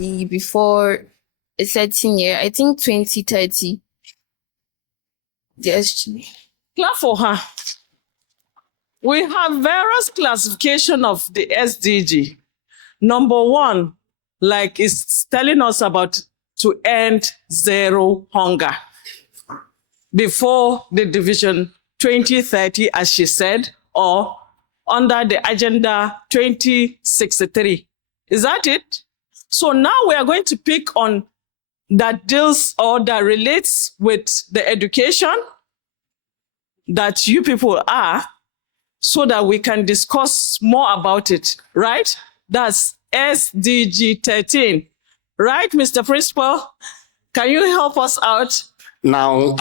immediately before a certain year, I think 2030. Yes. Clap for her. We have various classification of the SDG. Number one, like it's telling us about to end zero hunger before the division 2030, as she said, or under the agenda 2063. Is that it? So now we are going to pick on that deals or that relates with the education that you people are, so that we can discuss more about it, right? That's SDG 13, right, Mr. Principal? Can you help us out? Now,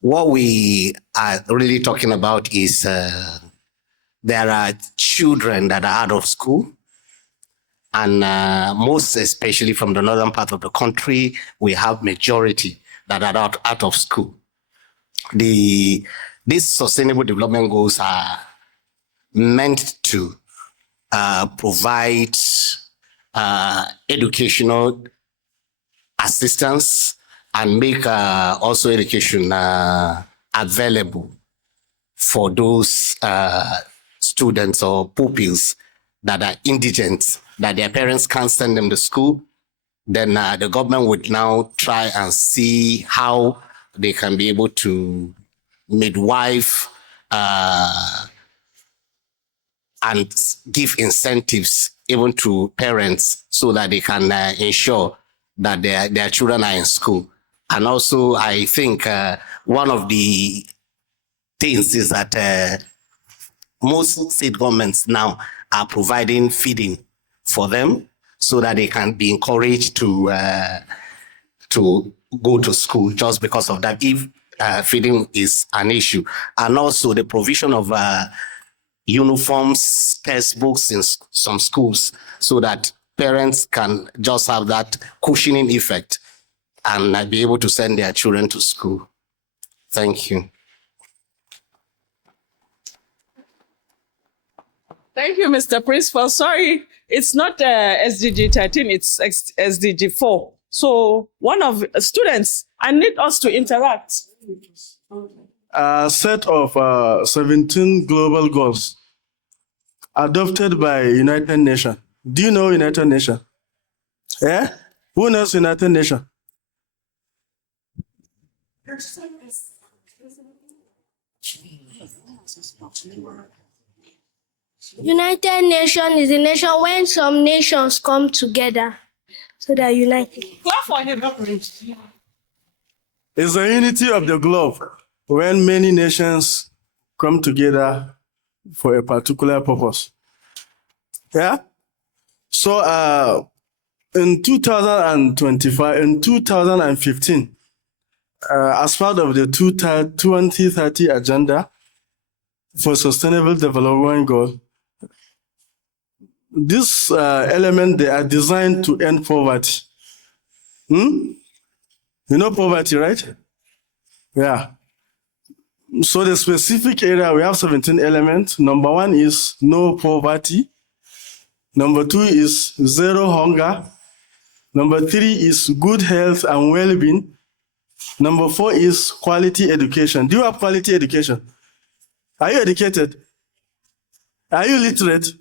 what we are really talking about is there are children that are out of school, and most especially from the northern part of the country, we have majority that are out of school. These sustainable development goals are meant to provide educational assistance and make also education available for those students or pupils that are indigent, that their parents can't send them to school. Then the government would now try and see how they can be able to midwife and give incentives even to parents so that they can ensure that their children are in school. And also, I think one of the things is that most state governments now are providing feeding for them so that they can be encouraged to go to school just because of that, if feeding is an issue. And also the provision of uniforms, textbooks in some schools so that parents can just have that cushioning effect and be able to send their children to school. Thank you. Thank you, Mr. Principal. Sorry, it's not SDG 13, it's SDG 4. So one of the students, I need us to interact. A set of 17 global goals adopted by United Nations. Do you know United Nations? Yeah? Who knows United Nations? United Nations is a nation when some nations come together, so they are united. Clap for him. It's the unity of the globe when many nations come together for a particular purpose. Yeah? So in 2015, as part of the 2030 agenda for sustainable development goal, this element, they are designed to end poverty. You know poverty, right? Yeah. So the specific area, we have 17 elements. Number 1 is no poverty. Number 2 is zero hunger. Number 3 is good health and well-being. Number 4 is quality education. Do you have quality education? Are you educated? Are you literate?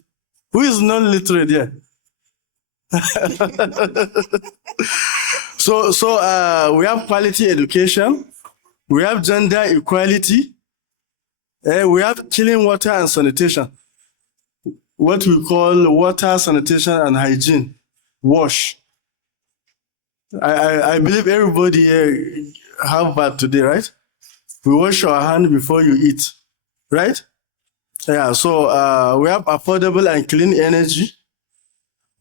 Who is non-literate here? So we have quality education. We have gender equality. We have clean water and sanitation. What we call water, sanitation, and hygiene. WASH. I believe everybody here have that today, right? We wash our hands before you eat, right? Yeah, so we have affordable and clean energy.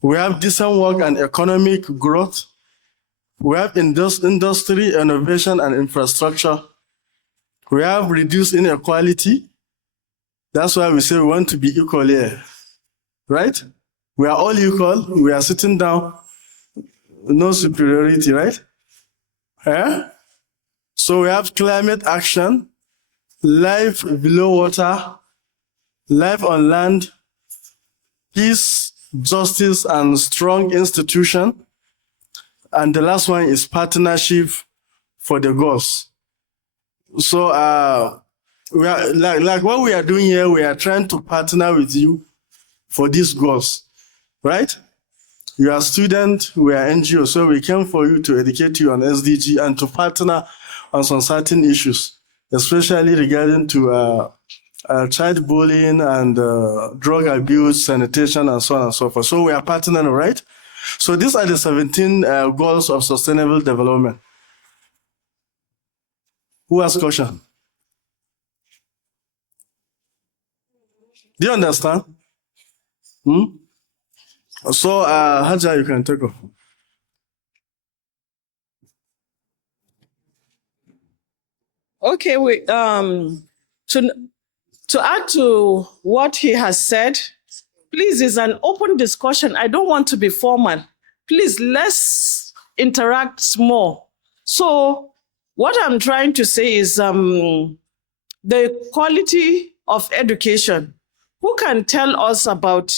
We have decent work and economic growth. We have industry, innovation, and infrastructure. We have reduced inequality. That's why we say we want to be equal here, right? We are all equal. We are sitting down. No superiority, right? Yeah? So we have climate action, life below water, life on land, peace, justice and strong institution. And the last one is partnership for the goals. So we are like what we are doing here, we are trying to partner with you for these goals, right? You are a student, we are NGO, so we came for you to educate you on SDG and to partner on some certain issues, especially regarding to child bullying and drug abuse, sanitation, and so on and so forth. So we are partnering, right? So these are the 17 goals of sustainable development. Who has question? Do you understand? So, Haja, you can take off. Okay, to add to what he has said, please, it's an open discussion. I don't want to be formal. Please, let's interact more. So what I'm trying to say is the quality of education. Who can tell us about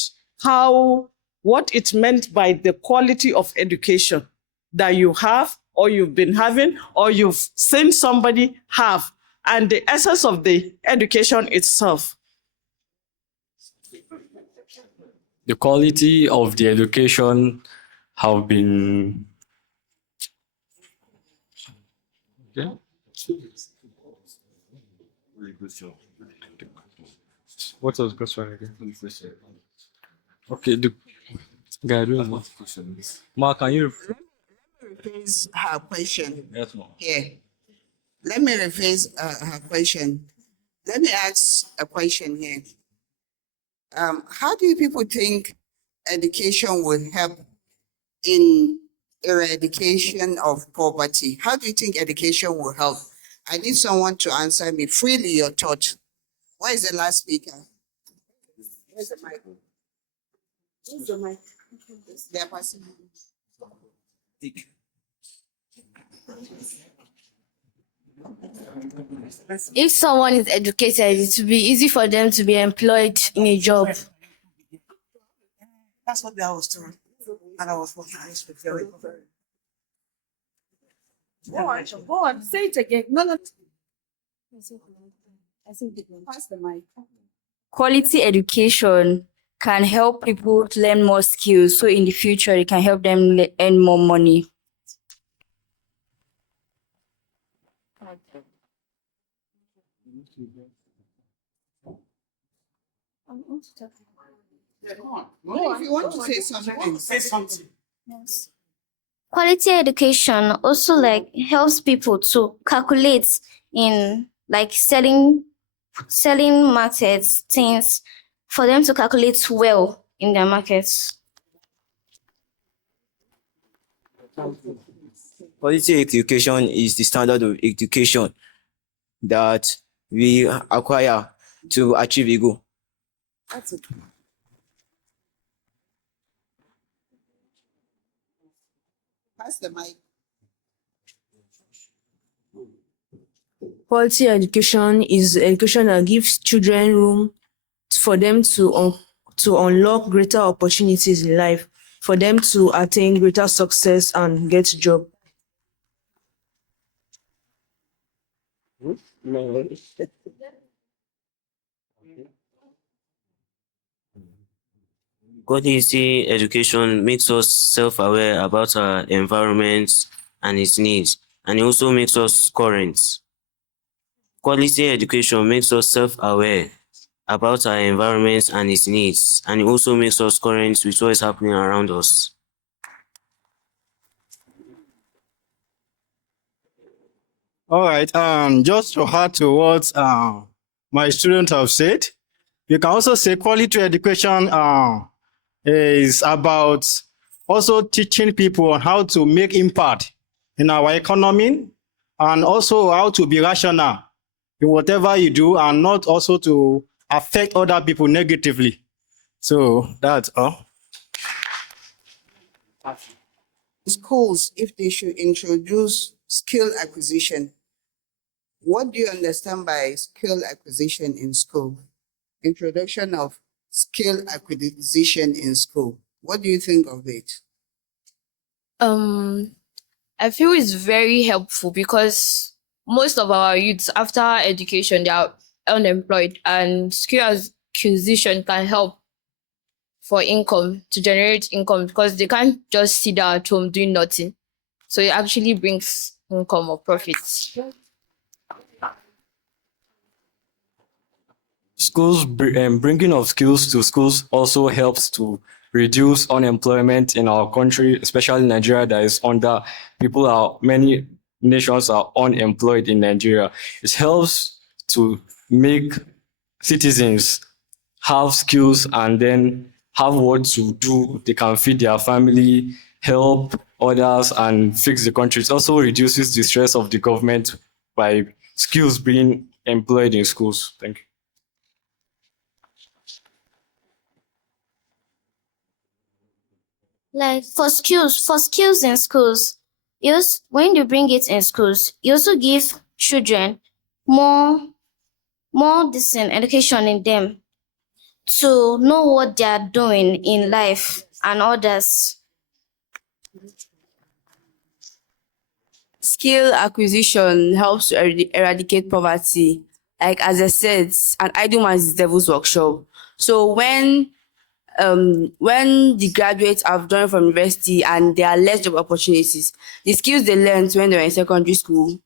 what it meant by the quality of education that you have, or you've been having, or you've seen somebody have, and the essence of the education itself? The quality of the education have been What was the question again? Okay, the guy doing what? Mark, can you? Rephrase her question. Yes, ma'am. Here. Let me rephrase her question. Let me ask a question here. How do you people think education will help in eradication of poverty? How do you think education will help? I need someone to answer me freely your thought. Where is the last speaker? Where's the mic? Where's the mic? They are passing. If someone is educated, it will be easy for them to be employed in a job. That's what I was told. And I was working on this with very. Go on, say it again. No. Pass the mic. Quality education can help people learn more skills, so in the future it can help them earn more money. If you want to say something, say something. Yes. Quality education also like helps people to calculate in like selling markets things, for them to calculate well in their markets. Quality education is the standard of education that we acquire to achieve a goal. That's it. Pass the mic. Quality education is education that gives children room for them to unlock greater opportunities in life, for them to attain greater success and get a job. Quality education makes us self-aware about our environment and its needs, and it also makes us current. Quality education makes us self-aware about our environment and its needs, and it also makes us current with what is happening around us. All right, just to add to what my students have said, you can also say quality education is about also teaching people on how to make impact in our economy, and also how to be rational in whatever you do, and not also to affect other people negatively. So that's all. Schools, if they should introduce skill acquisition, what do you understand by skill acquisition in school? Introduction of skill acquisition in school. What do you think of it? I feel it's very helpful because most of our youths, after education, they are unemployed, and skill acquisition can help for income, to generate income, because they can't just sit down at home doing nothing. So it actually brings income or profits. Bringing of skills to schools also helps to reduce unemployment in our country, especially Nigeria, that is under many nations are unemployed in Nigeria. It helps to make citizens have skills and then have what to do. They can feed their family, help others, and fix the country. It also reduces the stress of the government by skills being employed in schools. Thank you. Like for skills in schools, when you bring it in schools, you also give children more decent education in them to know what they are doing in life and others. Skill acquisition helps to eradicate poverty. Like as I said, an idle man is devil's workshop. So when the graduates have done from university and there are less job opportunities, the skills they learned when they were in secondary school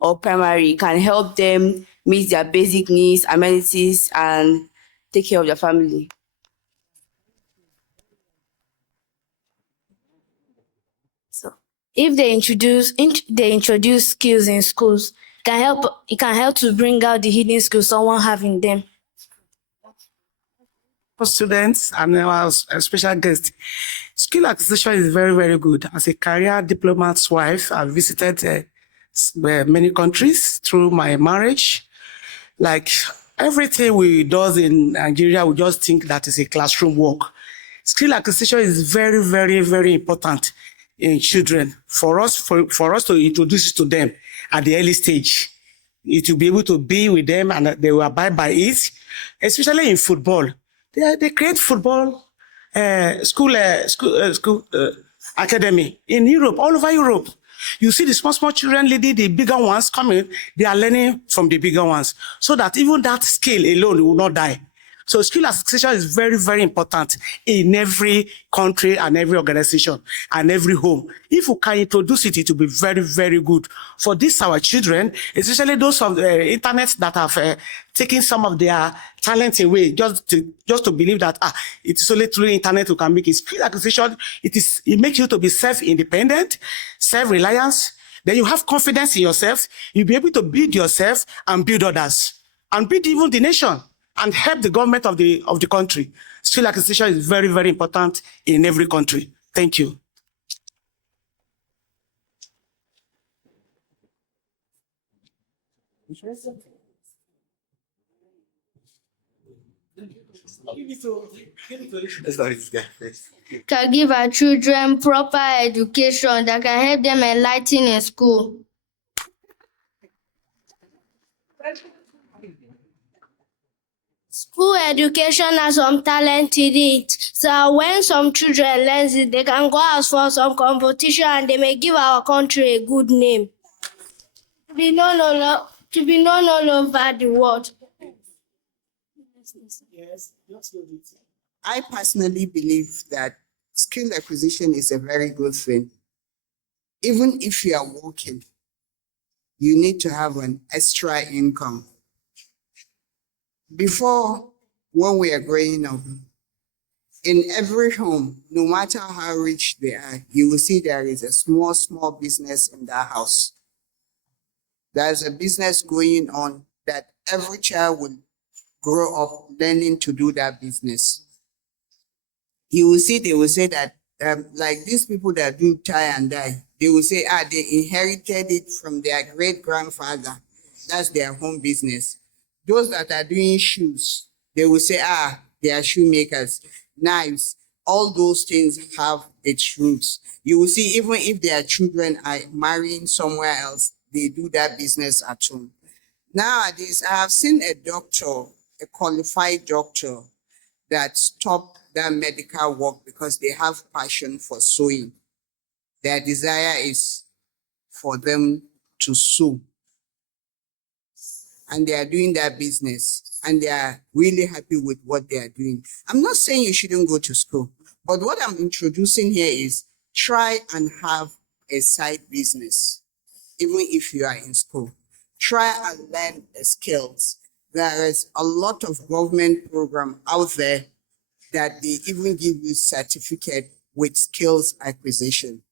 or primary can help them meet their basic needs, amenities, and take care of their family. So if they introduce skills in schools, it can help to bring out the hidden skills someone have in them. For students and our special guest, skill acquisition is very, very good. As a career diplomat's wife, I've visited many countries through my marriage. Like everything we do in Nigeria, we just think that is a classroom work. Skill acquisition is very, very, very important in children. For us to introduce it to them at the early stage, it will be able to be with them and they will abide by it, especially in football. They create football school academy in Europe, all over Europe. You see the small children leading the bigger ones coming, they are learning from the bigger ones so that even that skill alone will not die. So skill acquisition is very, very important in every country and every organization and every home. If we can introduce it, it will be very, very good for this our children, especially those of the internet that have taken some of their talent away, just to believe that it is only through internet we can make it. Skill acquisition, it makes you to be self-independent, self-reliance. Then you have confidence in yourself. You'll be able to build yourself and build others and build even the nation and help the government of the country. Skill acquisition is very, very important in every country. Thank you. Can give our children proper education that can help them enlighten in school. School education has some talent in it. So when some children learn it, they can go out for some competition and they may give our country a good name. To be known all over the world. I personally believe that skill acquisition is a very good thing. Even if you are working, you need to have an extra income. Before, when we are growing up, in every home, no matter how rich they are, you will see there is a small business in that house. There's a business going on that every child will grow up learning to do that business. You will see, they will say that, like these people that do tie and dye, they will say, they inherited it from their great-grandfather. That's their home business. Those that are doing shoes, they will say, they are shoemakers. Knives, all those things have its roots. You will see, even if their children are marrying somewhere else, they do that business at home. Nowadays, I have seen a doctor, a qualified doctor, that that medical work because they have passion for sewing. Their desire is for them to sew. And they are doing their business and they are really happy with what they are doing. I'm not saying you shouldn't go to school, but what I'm introducing here is try and have a side business, even if you are in school. Try and learn the skills. There is a lot of government program out there that they even give you certificate with skills acquisition.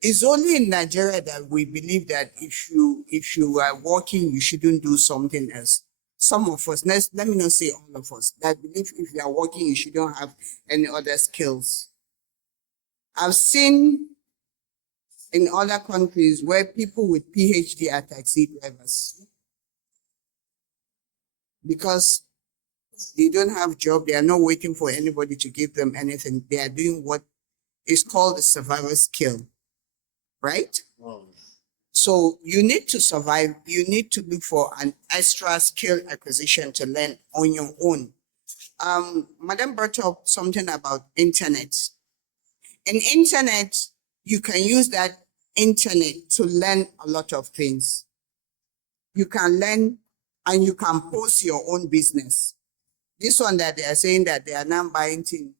It's only in Nigeria that we believe that if you are working, you shouldn't do something else. Some of us, let me not say all of us, that believe if you are working, you shouldn't have any other skills. I've seen in other countries where people with PhD are taxi drivers because they don't have job. They are not waiting for anybody to give them anything. They are doing what is called a survival skill, right? Wow. So you need to survive. You need to look for an extra skill acquisition to learn on your own. Madam brought up something about internet. In internet, you can use that internet to learn a lot of things. You can learn and you can post your own business. This one that they are saying that they are now buying things.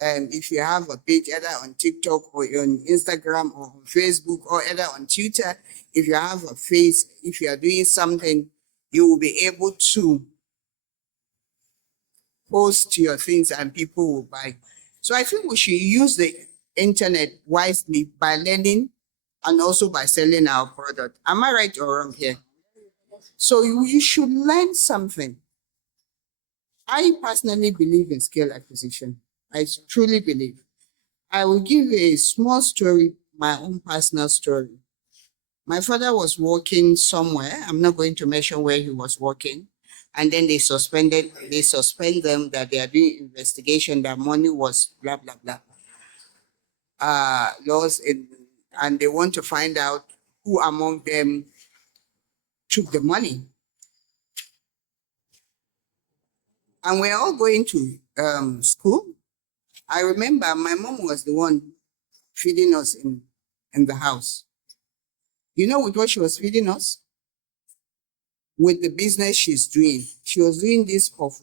If you have a page either on TikTok or on Instagram or on Facebook or either on Twitter, if you have a face, if you are doing something, you will be able to post your things and people will buy. So I think we should use the internet wisely by learning and also by selling our product. Am I right or wrong here? So you should learn something. I personally believe in skill acquisition. I truly believe. I will give you a small story, my own personal story. My father was working somewhere. I'm not going to mention where he was working. And then they suspend them that they are doing investigation, that money was blah, blah, blah. And they want to find out who among them took the money. And we're all going to school. I remember my mom was the one feeding us in the house. You know with what she was feeding us? With the business she's doing. She was doing this puff,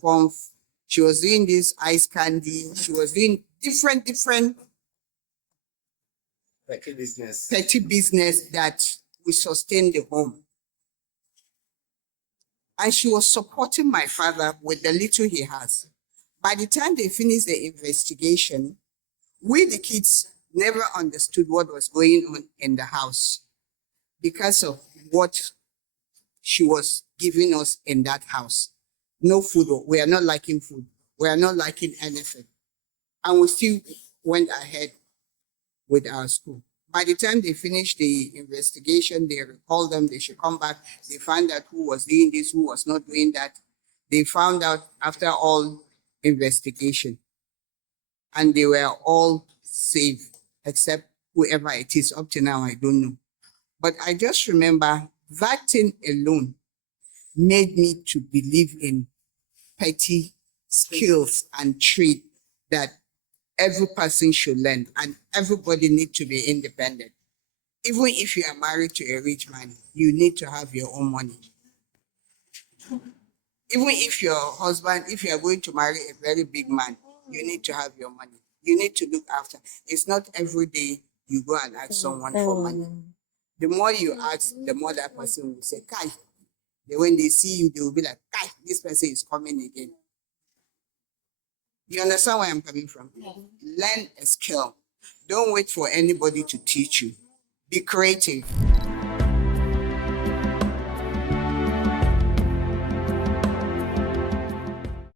she was doing this ice candy, she was doing different petty business that will sustain the home. And she was supporting my father with the little he has. By the time they finished the investigation, we the kids never understood what was going on in the house because of what she was giving us in that house. No food. We are not liking food. We are not liking anything. And we still went ahead with our school. By the time they finished the investigation, they recalled them, they should come back. They found out who was doing this, who was not doing that. They found out after all investigation. And they were all safe, except whoever it is. Up to now, I don't know. But I just remember that thing alone made me to believe in petty skills and trade that every person should learn, and everybody needs to be independent. Even if you are married to a rich man, you need to have your own money. Even if your husband, if you are going to marry a very big man, you need to have your money. You need to look after. It's not every day you go and ask someone for money. The more you ask, the more that person will say, Kai. When they see you, they will be like, Kai, this person is coming again. You understand where I'm coming from? Yeah. Learn a skill. Don't wait for anybody to teach you. Be creative.